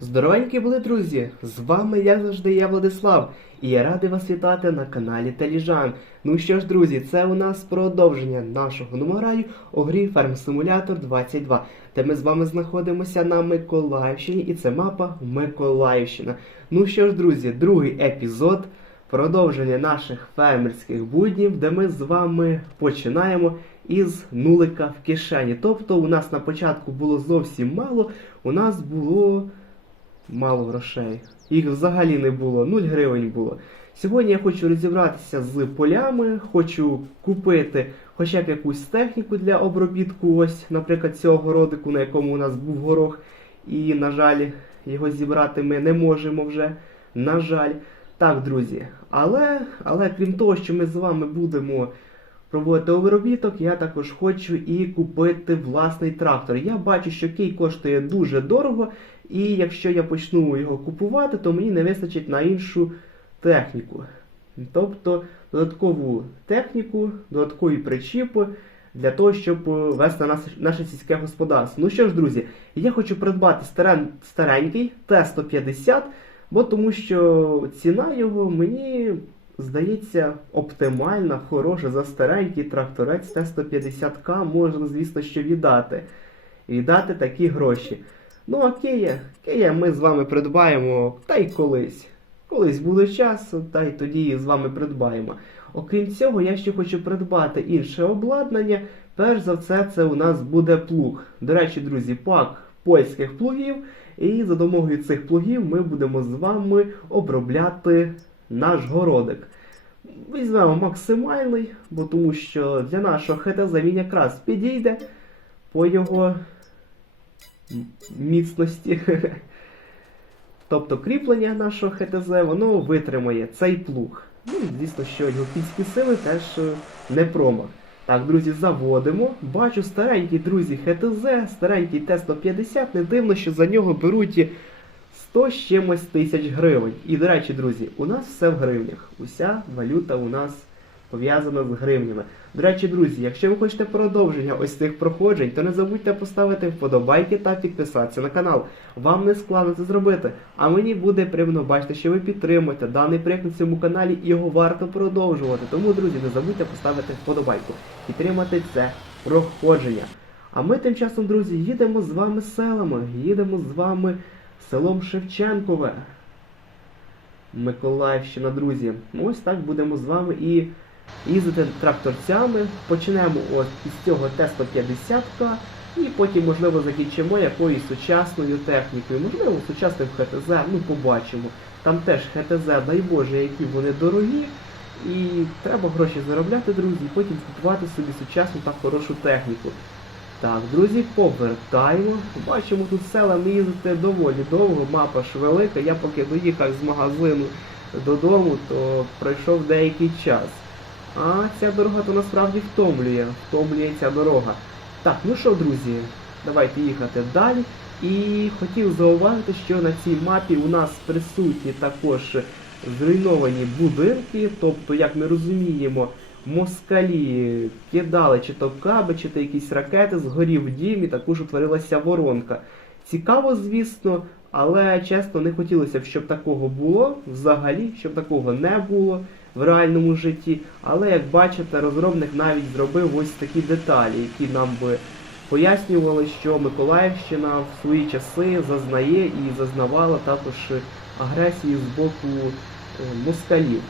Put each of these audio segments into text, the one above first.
Здоровенькі були, друзі! З вами, як завжди, я Владислав, і я радий вас вітати на каналі Теліжан. Ну що ж, друзі, це у нас продовження нашого номераю у грі Farm Simulator 22, де ми з вами знаходимося на Миколаївщині, і це мапа Миколаївщина. Ну що ж, друзі, другий епізод продовження наших фермерських буднів, де ми з вами починаємо із нулика в кишені. Тобто у нас на початку було зовсім мало, у нас було мало грошей. Їх взагалі не було, 0 гривень було. Сьогодні я хочу розібратися з полями, хочу купити хоча б якусь техніку для обробітку, ось, наприклад, цього городику, на якому у нас був горох, і, на жаль, його зібрати ми не можемо вже. На жаль. Так, друзі. Але, але крім того, що ми з вами будемо проводити обробіток, я також хочу і купити власний трактор. Я бачу, що кей коштує дуже дорого, і якщо я почну його купувати, то мені не вистачить на іншу техніку. Тобто додаткову техніку, додаткові причіпи для того, щоб е, вести наше сільське господарство. Ну що ж, друзі, я хочу придбати старен- старенький Т-150, бо тому що ціна його мені здається оптимальна, хороша за старенький тракторець Т-150К можна, звісно, що віддати. Віддати такі гроші. Ну, а Кия, Кия ми з вами придбаємо та й колись. Колись буде час, та й тоді з вами придбаємо. Окрім цього, я ще хочу придбати інше обладнання. Перш за все, це у нас буде плуг. До речі, друзі, пак польських плугів. І за допомогою цих плугів ми будемо з вами обробляти наш городик. Візьмемо максимальний, бо тому що для нашого ХТЗ він якраз підійде по його міцності. Тобто кріплення нашого ХТЗ, воно витримає цей плуг. Ну, звісно, що його кінські сили теж е, не промах. Так, друзі, заводимо. Бачу старенький, друзі, ХТЗ, старенький Т-150. Не дивно, що за нього беруть 100 з чимось тисяч гривень. І, до речі, друзі, у нас все в гривнях. Уся валюта у нас пов'язана з гривнями. До речі, друзі, якщо ви хочете продовження ось цих проходжень, то не забудьте поставити вподобайки та підписатися на канал. Вам не складно це зробити, а мені буде приємно бачити, що ви підтримуєте даний проєкт на цьому каналі і його варто продовжувати. Тому, друзі, не забудьте поставити вподобайку, підтримати це проходження. А ми тим часом, друзі, їдемо з вами селами, їдемо з вами селом Шевченкове. Миколаївщина, друзі. Ось так будемо з вами і їздити тракторцями. Почнемо ось із цього Т-150К і потім, можливо, закінчимо якоюсь сучасною технікою. Можливо, сучасним ХТЗ, ну побачимо. Там теж ХТЗ, дай Боже, які вони дорогі. І треба гроші заробляти, друзі, і потім купувати собі сучасну та хорошу техніку. Так, друзі, повертаємо. Бачимо, тут селами їздити доволі довго, мапа ж велика. Я поки доїхав з магазину додому, то пройшов деякий час. А ця дорога то насправді втомлює. Втомлює ця дорога. Так, ну що, друзі, давайте їхати далі. І хотів зауважити, що на цій мапі у нас присутні також зруйновані будинки. Тобто, як ми розуміємо, москалі кидали чи то каби, чи то якісь ракети, згорів дім і також утворилася воронка. Цікаво, звісно, але чесно не хотілося б, щоб такого було взагалі, щоб такого не було в реальному житті. Але як бачите, розробник навіть зробив ось такі деталі, які нам би пояснювали, що Миколаївщина в свої часи зазнає і зазнавала також агресії з боку е, москалів.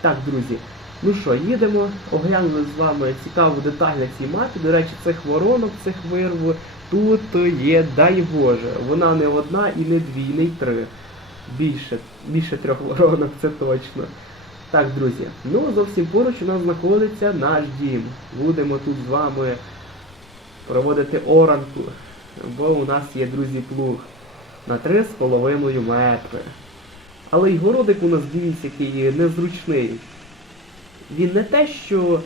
Так, друзі. Ну що, їдемо, оглянули з вами цікаву деталь на цій мапі. До речі, цих воронок, цих вирв тут є, дай Боже. Вона не одна і не дві, і не й три. Більше, більше трьох воронок, це точно. Так, друзі, ну зовсім поруч у нас знаходиться наш дім. Будемо тут з вами проводити оранку, бо у нас є, друзі, плуг на 3,5 метри. Але й городик у нас, дивіться, який незручний. Він не те, що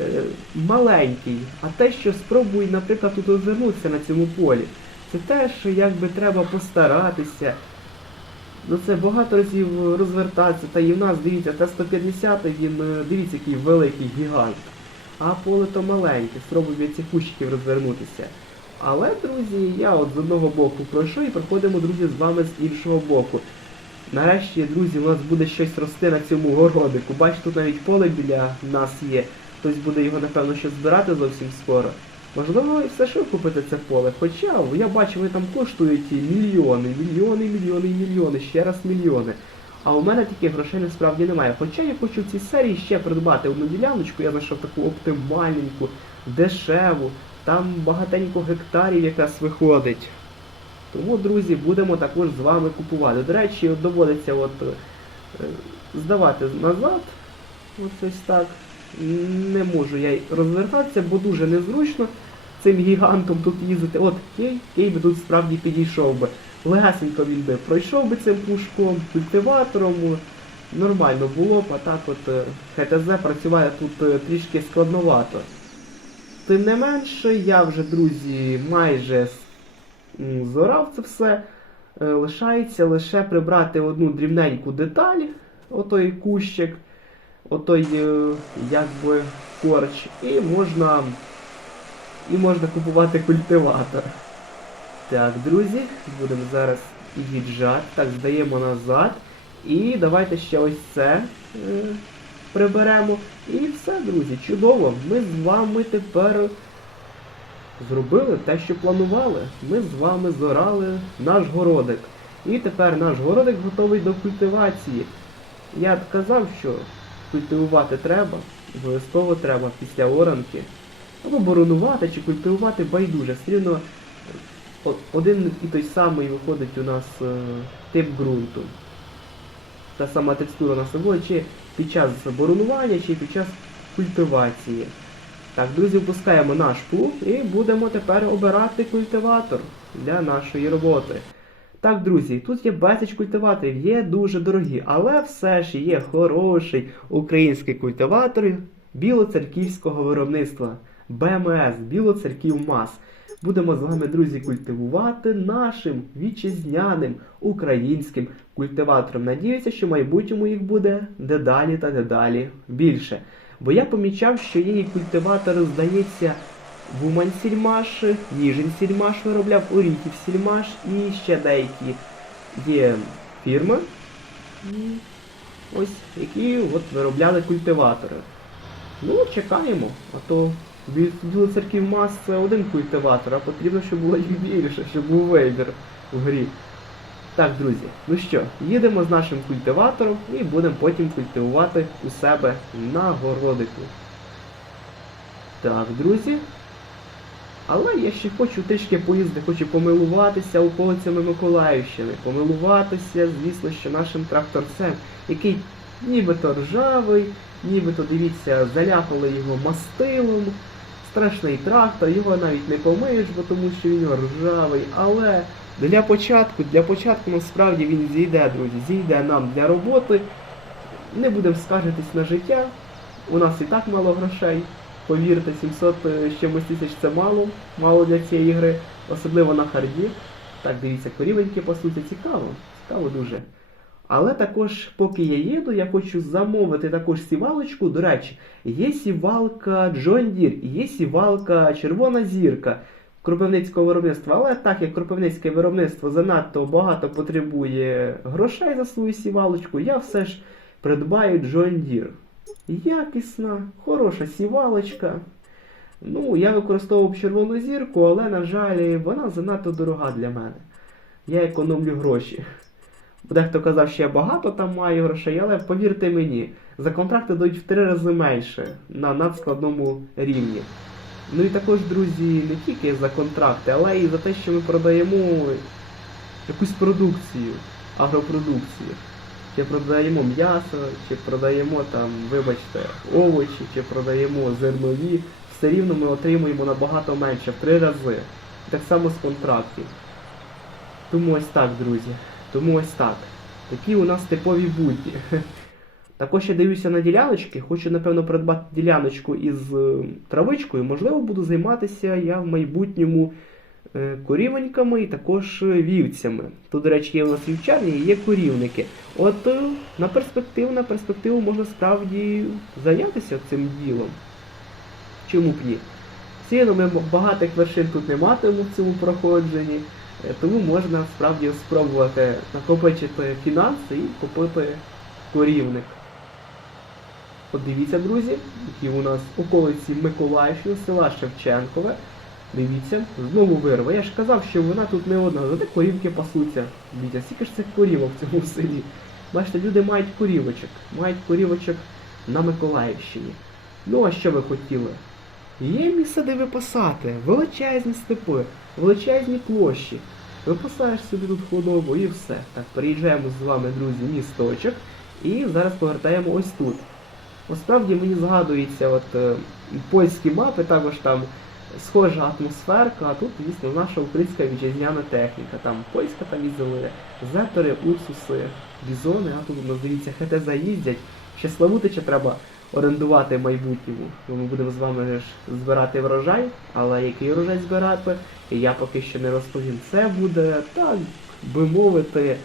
е, маленький, а те, що спробуй, наприклад, тут озирнутися на цьому полі. Це теж якби треба постаратися. Ну це багато разів розвертатися. Та і в нас, дивіться, Т-150, він, е, дивіться, який великий гігант. А поле то маленьке, спробуй від цих кущиків розвернутися. Але, друзі, я от з одного боку пройшов і проходимо, друзі, з вами з іншого боку. Нарешті, друзі, у нас буде щось рости на цьому городику. Бачите, тут навіть поле біля нас є. Хтось буде його, напевно, ще збирати зовсім скоро. Можливо, і все ж купити це поле. Хоча я бачу, вони там коштують мільйони, мільйони, мільйони, мільйони, ще раз мільйони. А у мене таких грошей насправді немає. Хоча я хочу в цій серії ще придбати одну діляночку, я знайшов таку оптимальненьку, дешеву, там багатенько гектарів якраз виходить. Тому, друзі, будемо також з вами купувати. До речі, доводиться от, е, здавати назад. Ось ось так. Не можу я розвертатися, бо дуже незручно цим гігантом тут їздити. От кей, кей би тут справді підійшов би. Легесенько він би пройшов би цим пушком, культиватором. Нормально було б, а так от е, ХТЗ працювати тут е, трішки складновато. Тим не менше, я вже, друзі, майже зорав це все. Е, Лишається лише прибрати одну дрібненьку деталь, отой кущик, отой е, якби корч, і можна, і можна купувати культиватор. Так, друзі, будемо зараз віджати. Так, здаємо назад. І давайте ще ось це е, приберемо. І все, друзі, чудово. Ми з вами тепер зробили те, що планували. Ми з вами зорали наш городик. І тепер наш городик готовий до культивації. Я казав, що культивувати треба, обов'язково треба після оранки. Або боронувати чи культивувати байдуже. Все рівно один і той самий виходить у нас е, тип ґрунту. Та сама текстура на собою, чи під час боронування, чи під час культивації. Так, друзі, впускаємо наш плуг і будемо тепер обирати культиватор для нашої роботи. Так, друзі, тут є безліч культиваторів, є дуже дорогі, але все ж є хороший український культиватор білоцерківського виробництва БМС, Білоцерків МАС. Будемо з вами, друзі, культивувати нашим вітчизняним українським культиватором. Надіюся, що в майбутньому їх буде дедалі та дедалі більше. Бо я помічав, що і культиватори, здається, Вумань Сільмаш, Ніжин Сільмаш виробляв, Оріхів Сільмаш і ще деякі є фірми, ось, які от виробляли культиватори. Ну, чекаємо, а то від Білоцерків Мас це один культиватор, а потрібно, щоб було їх більше, щоб був вибір в грі. Так, друзі, ну що, їдемо з нашим культиватором і будемо потім культивувати у себе на городику. Так, друзі. Але я ще хочу трішки поїздити, хочу помилуватися околицями Миколаївщини. Помилуватися, звісно, що нашим тракторцем, який нібито ржавий, нібито, дивіться, заляпали його мастилом. Страшний трактор, його навіть не помиєш, бо тому що він ржавий. Але для початку, для початку насправді він зійде, друзі, зійде нам для роботи. Не будемо скаржитись на життя. У нас і так мало грошей. Повірте, 700 з чимось тисяч це мало, мало для цієї гри, особливо на харді. Так, дивіться, корівеньки пасуться, цікаво, цікаво дуже. Але також, поки я їду, я хочу замовити також сівалочку. До речі, є сівалка Deere, і є сівалка Червона зірка кропивницького виробництва. Але так як кропивницьке виробництво занадто багато потребує грошей за свою сівалочку, я все ж придбаю John Deere. Якісна, хороша сівалочка. Ну, я використовував червону зірку, але, на жаль, вона занадто дорога для мене. Я економлю гроші. Дехто казав, що я багато там маю грошей, але повірте мені, за контракти дають в три рази менше на надскладному рівні. Ну і також, друзі, не тільки за контракти, але і за те, що ми продаємо якусь продукцію, агропродукцію. Чи продаємо м'ясо, чи продаємо там, вибачте, овочі, чи продаємо зернові, все рівно ми отримуємо набагато менше, в три рази. Так само з контрактів. Тому ось так, друзі. Тому ось так. Такі у нас типові будні. Також я дивлюся на діляночки, хочу, напевно, придбати діляночку із е, травичкою. Можливо, буду займатися я в майбутньому корівоньками і також е, вівцями. Тут, до речі, є у нас вівчарні і є корівники. От е, на перспективу, на перспективу можна справді зайнятися цим ділом. Чому б ні? Звичайно, ми багатих вершин тут не матимемо в цьому проходженні, е, тому можна справді спробувати накопичити фінанси і купити корівник. Подивіться, друзі, які у нас околиці Миколаївщини, села Шевченкове. Дивіться, знову вирва. Я ж казав, що вона тут не одна, зате корівки пасуться. Дивіться, скільки ж цих корівок в цьому селі. Бачите, люди мають корівочок, мають корівочок на Миколаївщині. Ну, а що ви хотіли? Є місце, де випасати, величезні степи, величезні площі. Випасаєш собі тут худобу і все. Так, переїжджаємо з вами, друзі, місточок. І зараз повертаємо ось тут. Насправді мені згадується от е, польські мапи, також там схожа атмосферка, а тут, звісно, наша українська вітчизняна техніка. Там польська там їздили, зетери, урсуси, бізони, а тут, ну, здається, ХТЗ їздять. Ще Славутича треба орендувати в майбутньому. Бо Ми будемо з вами ж збирати врожай, але який врожай збирати, я поки що не розповім. Це буде, так би мовити,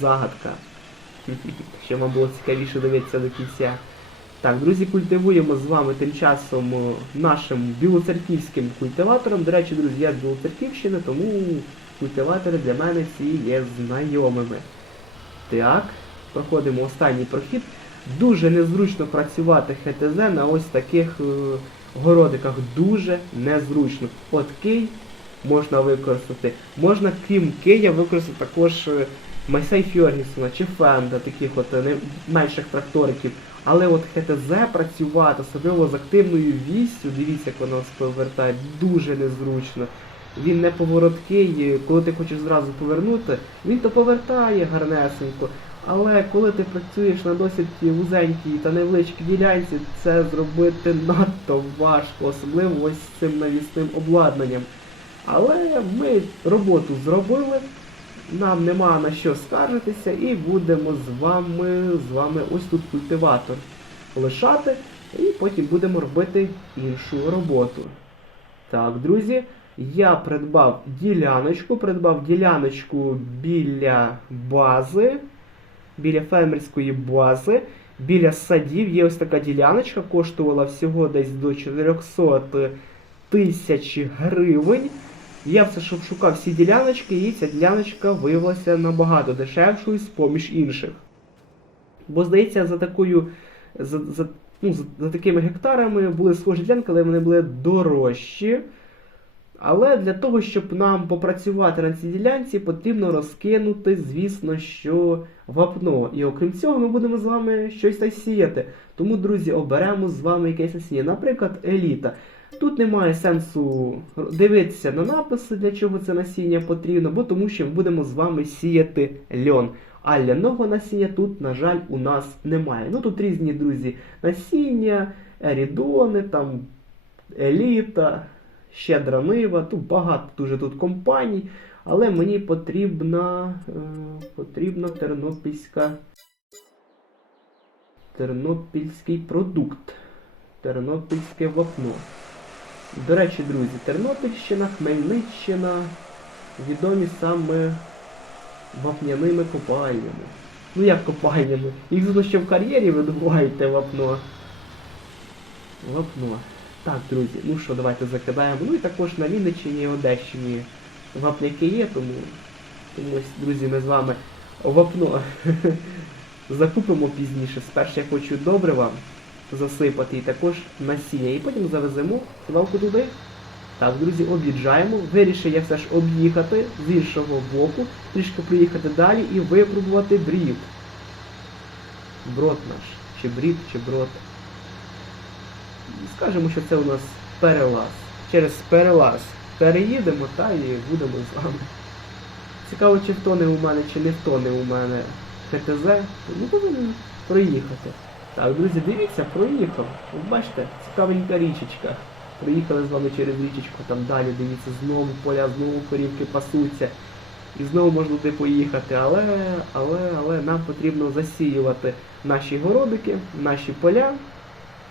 загадка. Щоб вам було цікавіше дивитися до кінця. Так, друзі, культивуємо з вами тим часом е, нашим білоцерківським культиватором. До речі, друзі, я з Білоцерківщини, тому культиватори для мене всі є знайомими. Так, проходимо останній прохід. Дуже незручно працювати ХТЗ на ось таких е, городиках. Дуже незручно. От кий можна використати. Можна, крім кия, використати також е, Майсей Фьоргісона чи Фенда, таких от е, менших тракториків. Але от ХТЗ працювати, особливо з активною віссю, дивіться, як воно нас повертає, дуже незручно. Він не повороткий, коли ти хочеш зразу повернути, він то повертає гарнесенько. Але коли ти працюєш на досить вузенькій та невеличкій ділянці, це зробити надто важко, особливо ось з цим навісним обладнанням. Але ми роботу зробили, нам нема на що скаржитися, і будемо з вами, з вами ось тут культиватор лишати, і потім будемо робити іншу роботу. Так, друзі, я придбав діляночку, придбав діляночку біля бази, біля фермерської бази, біля садів. Є ось така діляночка, коштувала всього десь до 400 тисяч гривень. Я все шукав всі діляночки, і ця діляночка виявилася набагато дешевшою з поміж інших. Бо, здається, за такою, за, за, ну, за такими гектарами були схожі ділянки, але вони були дорожчі. Але для того, щоб нам попрацювати на цій ділянці, потрібно розкинути, звісно, що вапно. І окрім цього, ми будемо з вами щось та сіяти. Тому, друзі, оберемо з вами якесь насіння. Наприклад, еліта. Тут немає сенсу дивитися на написи, для чого це насіння потрібно, бо тому що ми будемо з вами сіяти льон. А ляного насіння тут, на жаль, у нас немає. Ну тут різні друзі насіння, ерідони, там еліта, щедра нива, тут багато дуже тут компаній. Але мені потрібна, е, потрібна тернопільська тернопільський продукт. Тернопільське вапно. До речі, друзі, Тернопільщина, Хмельниччина відомі саме вапняними копальнями. Ну як копальнями? Їх звісно, що в кар'єрі видобуваєте вапно. Вапно. Так, друзі, ну що, давайте закидаємо. Ну і також на Вінниччині і Одещині вапняки є, тому, тому друзі, ми з вами вапно закупимо пізніше. Спершу я хочу добре вам засипати і також насіння. І потім завеземо свалку туди. Так, друзі, об'їжджаємо. Вирішив я все ж об'їхати з іншого боку, трішки проїхати далі і випробувати брід. Брод наш. Чи брід, чи брод. Скажемо, що це у нас перелаз. Через перелаз переїдемо та і будемо з вами. Цікаво, чи втоне у мене, чи не втоне у мене ХТЗ. Ну, повинен проїхати. Так, друзі, дивіться, проїхав. От бачите, цікавенька річечка. Проїхали з вами через річечку, там далі, дивіться, знову поля, знову корівки пасуться. І знову можна туди поїхати, але, але, але нам потрібно засіювати наші городики, наші поля.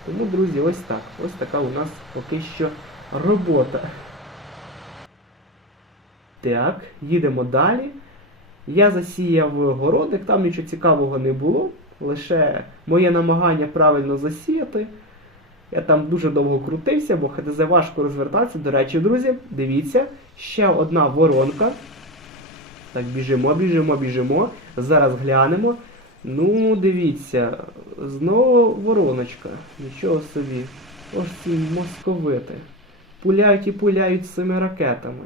Тому, друзі, ось так. Ось така у нас поки що робота. Так, їдемо далі. Я засіяв городик, там нічого цікавого не було. Лише моє намагання правильно засіяти. Я там дуже довго крутився, бо ХТЗ важко розвертатися. До речі, друзі, дивіться, ще одна воронка. Так, біжимо, біжимо, біжимо. Зараз глянемо. Ну, дивіться, знову вороночка. Нічого собі. Ось ці московити. Пуляють і пуляють цими ракетами.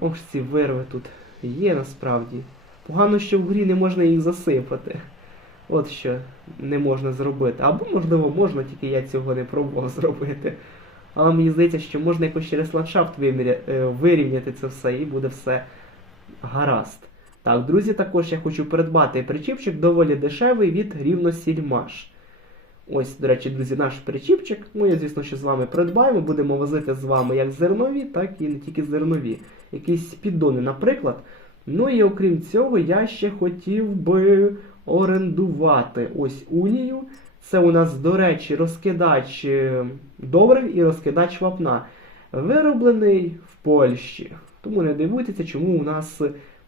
Ось ці вирви тут є насправді. Погано, що в грі не можна їх засипати. От що не можна зробити. Або, можливо, можна, тільки я цього не пробував зробити. Але мені здається, що можна якось через ландшафт виміря... е, вирівняти це все і буде все гаразд. Так, друзі, також я хочу придбати причіпчик доволі дешевий від рівно Сільмаш. Ось, до речі, друзі, наш причіпчик. Ну, я, звісно, що з вами придбаємо. Будемо возити з вами як зернові, так і не тільки зернові. Якісь піддони, наприклад. Ну і окрім цього, я ще хотів би орендувати ось унію. Це у нас, до речі, розкидач е, добрив і розкидач вапна. Вироблений в Польщі. Тому не дивуйтеся, чому у нас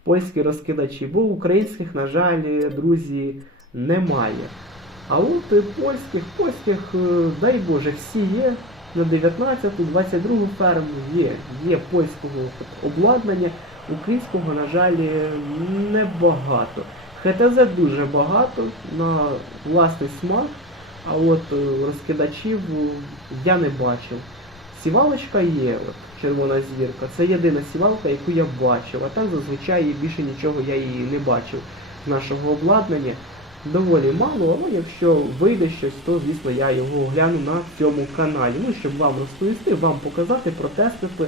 польські розкидачі, бо українських, на жаль, друзі, немає. А от польських, польських, е, дай Боже, всі є. На 19-ту, 22 ферму є, є польського обладнання, українського, на жаль, небагато. ХТЗ дуже багато на власний смак, а от е, розкидачів е, я не бачив. Сівалочка є, от, червона зірка. Це єдина сівалка, яку я бачив, а так зазвичай більше нічого я її не бачив нашого обладнання. Доволі мало, але якщо вийде щось, то звісно я його огляну на цьому каналі. Ну, щоб вам розповісти, вам показати, протестити,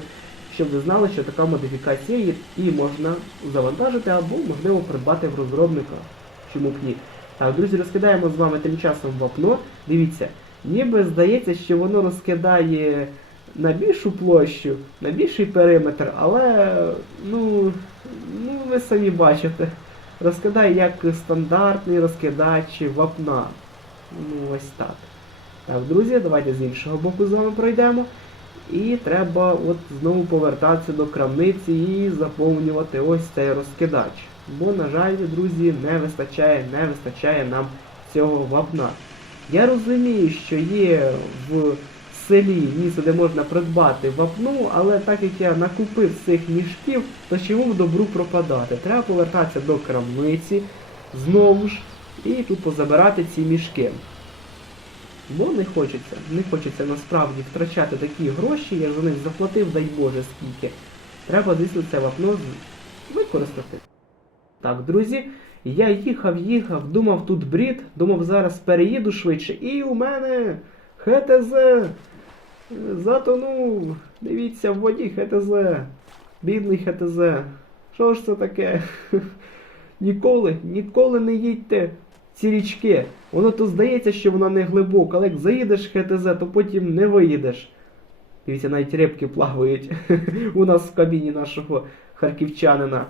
щоб ви знали, що така модифікація є і можна завантажити або, можливо, придбати в розробника. Чому б ні? Так, друзі, розкидаємо з вами тим часом вапно. Дивіться, ніби здається, що воно розкидає на більшу площу, на більший периметр, але ну, ну ви самі бачите. Розкидає як стандартний розкидач вапна. Ну, ось так. Так, друзі, давайте з іншого боку з вами пройдемо. І треба от знову повертатися до крамниці і заповнювати ось цей розкидач. Бо, на жаль, друзі, не вистачає, не вистачає нам цього вапна. Я розумію, що є в селі місце, де можна придбати вапну, але так як я накупив цих мішків, то чому в добру пропадати? Треба повертатися до крамниці знову ж і тут позабирати ці мішки. Бо не хочеться, не хочеться насправді втрачати такі гроші, я за них заплатив, дай Боже, скільки. Треба звісно це вапно використати. Так, друзі, я їхав, їхав, думав тут брід, думав зараз переїду швидше, і у мене ХТЗ затонув. Дивіться, в воді ХТЗ. Бідний ХТЗ. Що ж це таке? Ніколи, ніколи не їдьте ці річки. Воно то здається, що вона не глибока, але як заїдеш ХТЗ, то потім не виїдеш. Дивіться, навіть рибки плавають у нас в кабіні нашого харківчанина.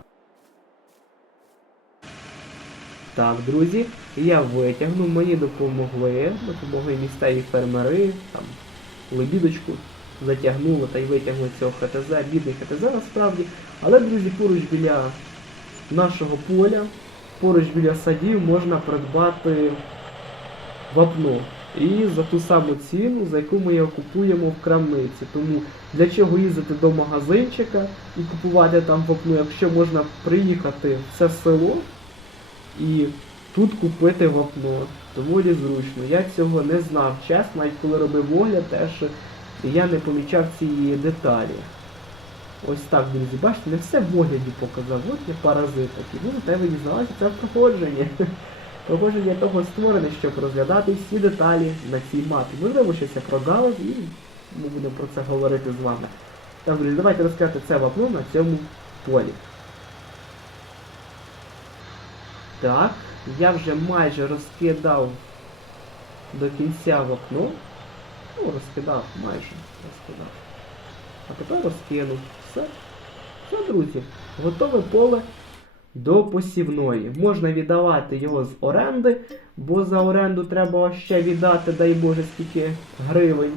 Так, друзі, я витягнув, мені допомогли, допомогли місцеві фермери, там, лебідочку затягнули та й витягли цього ХТЗ, бідний ХТЗ насправді. Але, друзі, поруч біля нашого поля, поруч біля садів можна придбати вапно. І за ту саму ціну, за яку ми його купуємо в крамниці. Тому для чого їздити до магазинчика і купувати там вапно, якщо можна приїхати в це село і тут купити вапно. Доволі зручно. Я цього не знав, чесно, навіть коли робив огляд, теж я не помічав цієї деталі. Ось так, друзі, бачите, не все в огляді показав. От є паразит такий. Ну, те ви дізналися, це проходження. Проходження того створене, щоб розглядати всі деталі на цій мапі. Можливо, щось я прогавив і ми будемо про це говорити з вами. Так, друзі, давайте розказати це вапно на цьому полі. Так, я вже майже розкидав до кінця вапно. Ну, розкидав, майже розкидав. А тепер розкинув. Все. Все, друзі. Готове поле до посівної. Можна віддавати його з оренди, бо за оренду треба ще віддати, дай Боже, скільки гривень.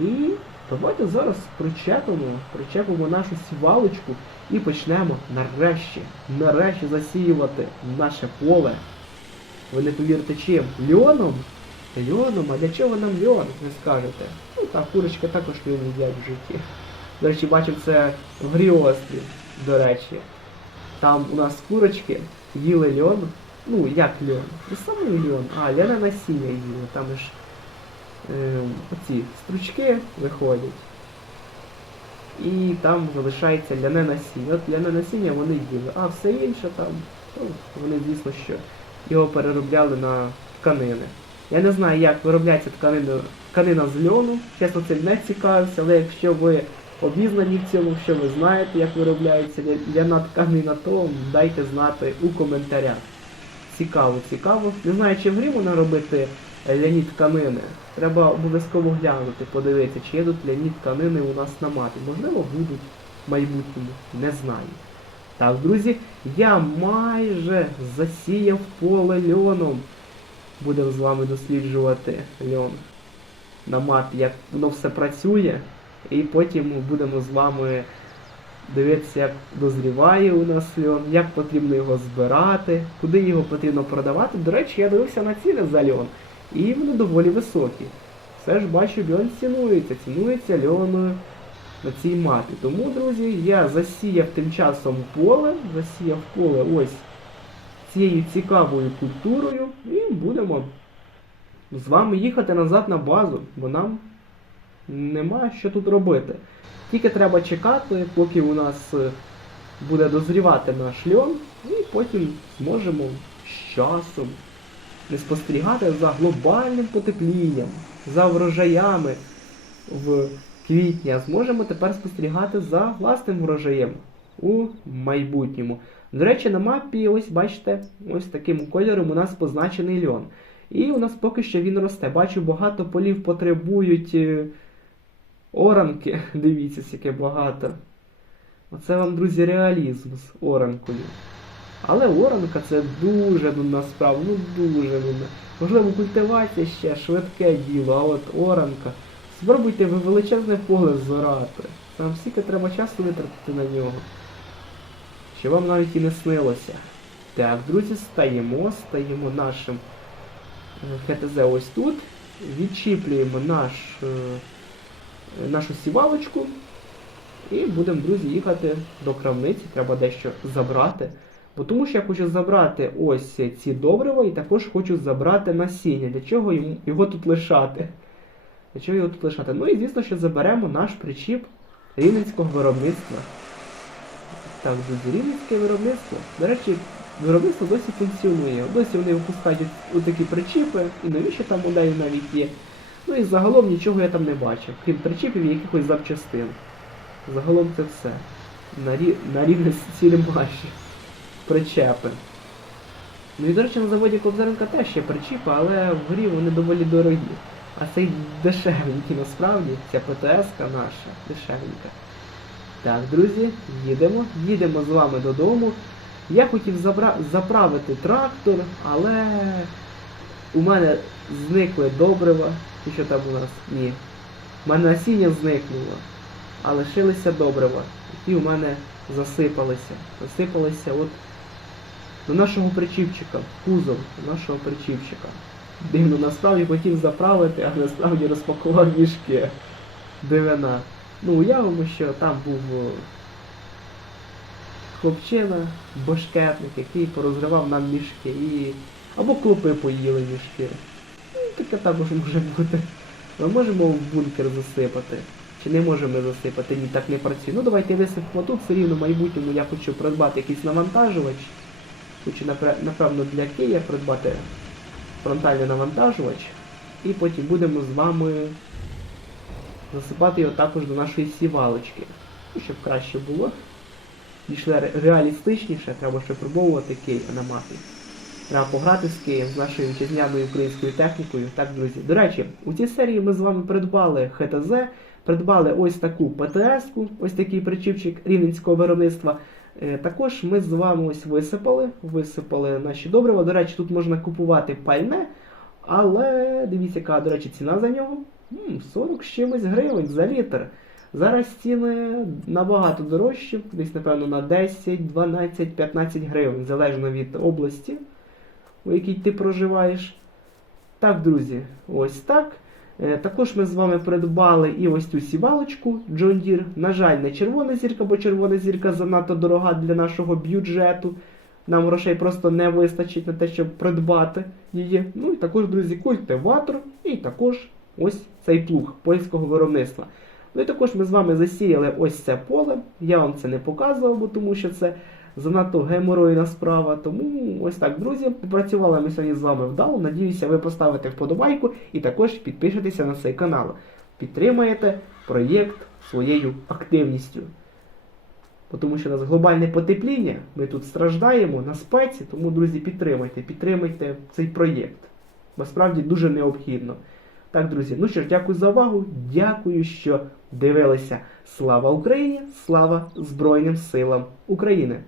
І давайте зараз причепимо, причепимо нашу сівалочку і почнемо нарешті, нарешті засіювати наше поле. Ви не повірите чим? Льоном? Льоном, а для чого нам льон, ви скажете? Ну так, курочки також льон їдять в житті. До речі, бачив це в грі острів, до речі. Там у нас курочки їли льон. Ну, як льон? Не самий льон, а ляне насіння їли. Там ж е, оці стручки виходять. І там залишається ляне насіння. От ляне насіння вони їли. А все інше там, ну, вони, звісно, що його переробляли на тканини. Я не знаю, як виробляється тканина, тканина з льону. Чесно, цим не цікавився, але якщо ви обізнані в цьому, що ви знаєте, як виробляється ля- ляна тканина, то дайте знати у коментарях. Цікаво, цікаво. Не знаю, чи в грі можна робити е, ляні тканини. Треба обов'язково глянути, подивитися, чи є тут ляні тканини у нас на мапі. Можливо, будуть в майбутньому, не знаю. Так, друзі, я майже засіяв поле льоном. Будемо з вами досліджувати льон на мапі, як воно все працює. І потім будемо з вами дивитися, як дозріває у нас льон, як потрібно його збирати, куди його потрібно продавати. До речі, я дивився на ціни за льон, і вони доволі високі. Все ж бачу, льон цінується, цінується льон на цій мапі. Тому, друзі, я засіяв тим часом поле, засіяв поле ось цією цікавою культурою, і будемо з вами їхати назад на базу, бо нам нема що тут робити. Тільки треба чекати, поки у нас е, буде дозрівати наш льон, і потім зможемо з часом не спостерігати за глобальним потеплінням, за врожаями в квітні, а зможемо тепер спостерігати за власним врожаєм у майбутньому. До речі, на мапі, ось бачите, ось таким кольором у нас позначений льон. І у нас поки що він росте. Бачу, багато полів потребують е, оранки. Дивіться, скільки багато. Оце вам, друзі, реалізм з оранкою. Але оранка це дуже ну, насправді, ну дуже ну, можливо, культивація ще швидке діло, а от оранка. Спробуйте ви величезне поле зорати. Там стільки треба часу витратити на нього. Що вам навіть і не снилося. Так, друзі, стаємо, стаємо нашим е, ХТЗ ось тут. Відчіплюємо наш, е, нашу сівалочку. І будемо, друзі, їхати до крамниці. Треба дещо забрати. Бо тому що я хочу забрати ось ці добрива і також хочу забрати насіння. Для чого його тут лишати? Чого його тут лишати? Ну і звісно, що заберемо наш причіп рівненського виробництва. Так, друзі, рівненське виробництво. До речі, виробництво досі функціонує. Досі вони випускають от такі причіпи, і новіші там моделі навіть є. Ну і загалом нічого я там не бачив, крім причіпів і якихось запчастин. Загалом це все. На, рі... на рівні цілі маші. Причепи. Ну і, до речі, на заводі Кобзаренка теж є причіпи, але в грі вони доволі дорогі. А цей дешевенький насправді, ця ПТС-ка наша, дешевенька. Так, друзі, їдемо. Їдемо з вами додому. Я хотів забра... заправити трактор, але у мене зникли добрива. І що там у нас? Ні. У мене насіння зникнуло. А лишилися добрива, які у мене засипалися. Засипалися от до нашого причіпчика, кузов до нашого причіпчика. Дивно, насправді хотів заправити, а насправді розпакував мішки. Дивина. Ну, уявимо, що там був хлопчина, башкетник, який порозривав нам мішки і. Або клопи поїли мішки. Ну, таке також може бути. Ми можемо в бункер засипати. Чи не можемо засипати? Ні, так не працює. Ну давайте висипемо тут, все рівно в майбутньому я хочу придбати якийсь навантажувач. Хочу напевно для Києва придбати фронтальний навантажувач. І потім будемо з вами засипати його також до нашої сівалочки. Ну, щоб краще було. Більш реалістичніше, треба ще пробовувати Київ на. Треба пограти з Києм, з нашою вітчизняною українською технікою. Так, друзі. До речі, у цій серії ми з вами придбали ХТЗ, придбали ось таку ПТС-ку, ось такий причіпчик рівненського виробництва. Е, Також ми з вами ось висипали, висипали наші добрива. До речі, тут можна купувати пальне, але дивіться, яка, до речі, ціна за нього. 40 з чимось гривень за літр. Зараз ціни набагато дорожчі, десь, напевно, на 10, 12, 15 гривень, залежно від області, у якій ти проживаєш. Так, друзі, ось так. Е, Також ми з вами придбали і ось цю сівалочку John Deere. На жаль, не червона зірка, бо червона зірка занадто дорога для нашого бюджету. Нам грошей просто не вистачить на те, щоб придбати її. Ну і також, друзі, культиватор, і також ось цей плуг польського виробництва. Ну і також ми з вами засіяли ось це поле. Я вам це не показував, бо тому що це занадто геморойна справа. Тому ось так, друзі, працювали ми сьогодні з вами вдало. Надіюся, ви поставите вподобайку і також підпишетеся на цей канал. Підтримаєте проєкт своєю активністю. Тому що у нас глобальне потепління, ми тут страждаємо на спеці, тому, друзі, підтримайте, підтримайте цей проєкт. Бо справді дуже необхідно. Так, друзі, ну що ж, дякую за увагу. Дякую, що дивилися. Слава Україні! Слава Збройним силам України!